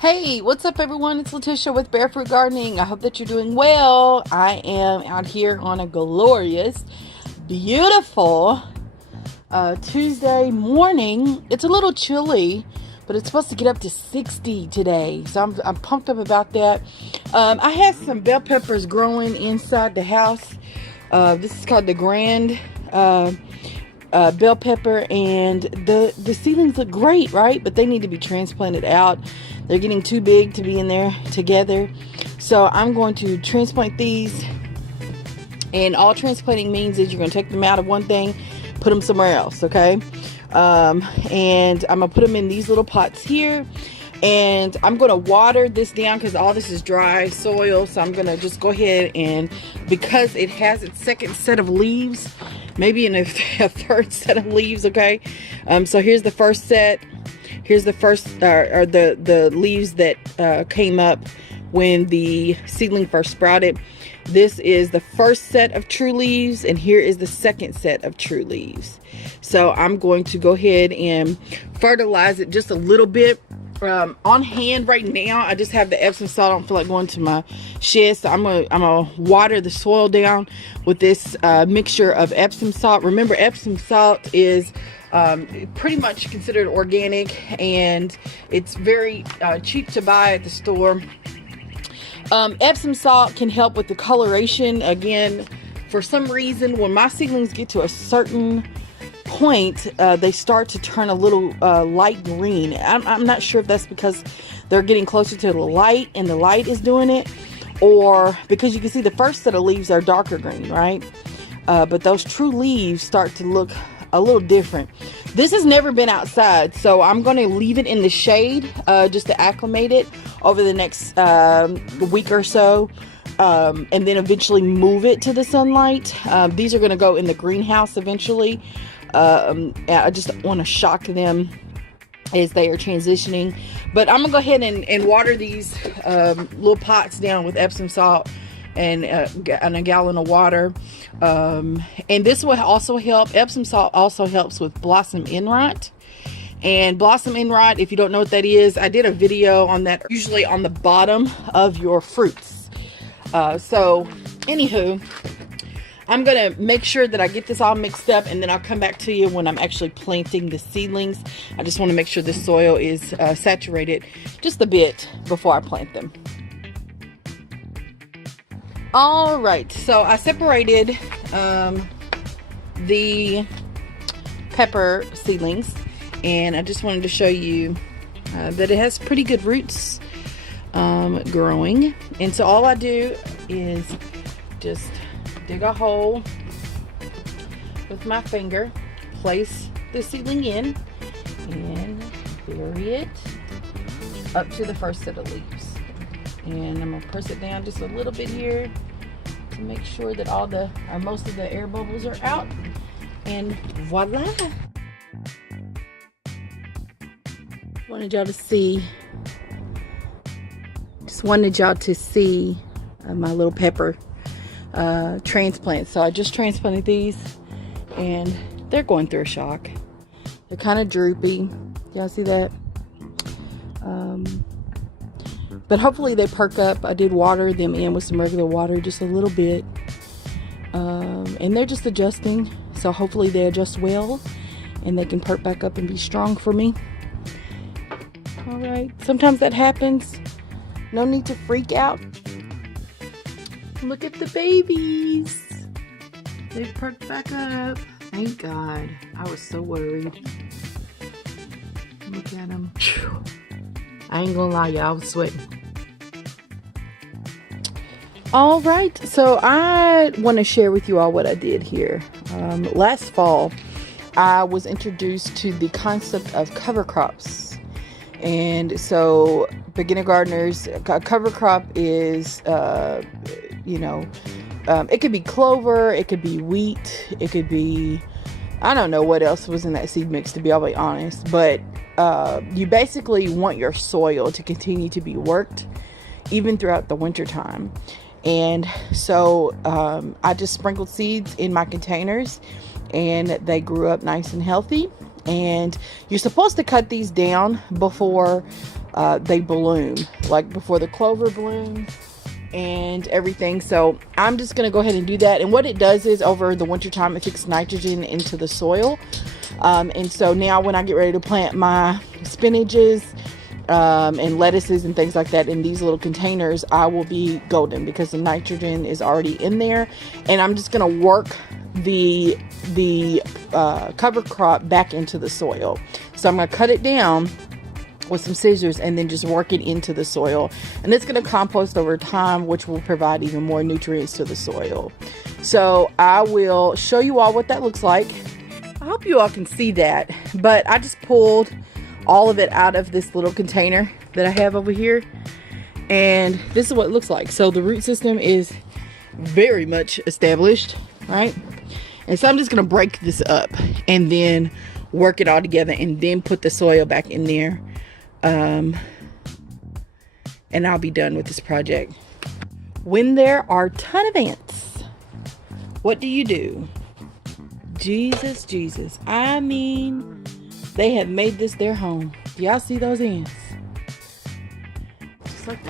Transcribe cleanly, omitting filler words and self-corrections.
Hey, what's up, everyone? It's Letitia with Barefoot Gardening. I hope that you're doing well. I am out here on a glorious, beautiful Tuesday morning. It's a little chilly, but it's supposed to get up to 60 today, so I'm pumped up about that. I have some bell peppers growing inside the house. This is called the Grand bell pepper, and the seedlings look great, right? But they need to be transplanted out. They're getting too big to be in there together, so I'm going to transplant these. And all transplanting means is you're going to take them out of one thing, put them somewhere else, okay? And I'm gonna put them in these little pots here, and I'm gonna water this down because all this is dry soil. So I'm gonna just go ahead, and because it has its second set of leaves, maybe in a third set of leaves, okay? So here's the first set. Here's the first or the leaves that came up when the seedling first sprouted. This is the first set of true leaves, and here is the second set of true leaves. So I'm going to go ahead and fertilize it just a little bit. On hand right now, I just have the Epsom salt. I don't feel like going to my shed, so I'm gonna water the soil down with this mixture of Epsom salt. Remember, Epsom salt is pretty much considered organic, and it's very cheap to buy at the store. Epsom salt can help with the coloration. Again, for some reason, when my seedlings get to a certain point, they start to turn a little light green. I'm not sure if that's because they're getting closer to the light and the light is doing it, or because you can see the first set of leaves are darker green, right? But those true leaves start to look a little different. This has never been outside, so I'm going to leave it in the shade just to acclimate it over the next week or so, and then eventually move it to the sunlight. These are going to go in the greenhouse eventually. I just want to shock them as they are transitioning, but I'm gonna go ahead and water these little pots down with Epsom salt and a gallon of water. And this will also help. Epsom salt also helps with blossom end rot. And blossom end rot, if you don't know what that is, I did a video on that, usually on the bottom of your fruits. So anywho, I'm going to make sure that I get this all mixed up, and then I'll come back to you when I'm actually planting the seedlings. I just want to make sure the soil is saturated just a bit before I plant them. All right, so I separated the pepper seedlings, and I just wanted to show you that it has pretty good roots growing. And so all I do is just dig a hole with my finger, place the seedling in, and bury it up to the first set of leaves. And I'm gonna press it down just a little bit here to make sure that all the or most of the air bubbles are out, and voila. Wanted y'all to see my little pepper transplants. So I just transplanted these, and they're going through a shock. They're kind of droopy. Y'all see that? But hopefully they perk up. I did water them in with some regular water just a little bit, and they're just adjusting, so hopefully they adjust well and they can perk back up and be strong for me. All right, sometimes that happens. No need to freak out. Look at the babies. They've perked back up. Thank God. I was so worried. Look at them. I ain't gonna lie, y'all, I was sweating. All right, so I want to share with you all what I did here. Last fall, I was introduced to the concept of cover crops. And so beginner gardeners, a cover crop is, it could be clover, it could be wheat, it could be, I don't know what else was in that seed mix, to be all honest, but you basically want your soil to continue to be worked even throughout the winter time. And so I just sprinkled seeds in my containers, and they grew up nice and healthy. And you're supposed to cut these down before they bloom, like before the clover blooms and everything. So I'm just going to go ahead and do that. And what it does is over the winter time, it kicks nitrogen into the soil. And so now when I get ready to plant my spinaches and lettuces and things like that in these little containers, I will be golden because the nitrogen is already in there. And I'm just going to work the cover crop back into the soil. So I'm going to cut it down with some scissors and then just work it into the soil, and it's going to compost over time, which will provide even more nutrients to the soil. So I will show you all what that looks like. I hope you all can see that, but I just pulled all of it out of this little container that I have over here, and this is what it looks like. So the root system is very much established, right? And so I'm just going to break this up and then work it all together and then put the soil back in there. And I'll be done with this project. When there are a ton of ants, what do? Jesus, Jesus. I mean, they have made this their home. Do y'all see those ants? Just like that.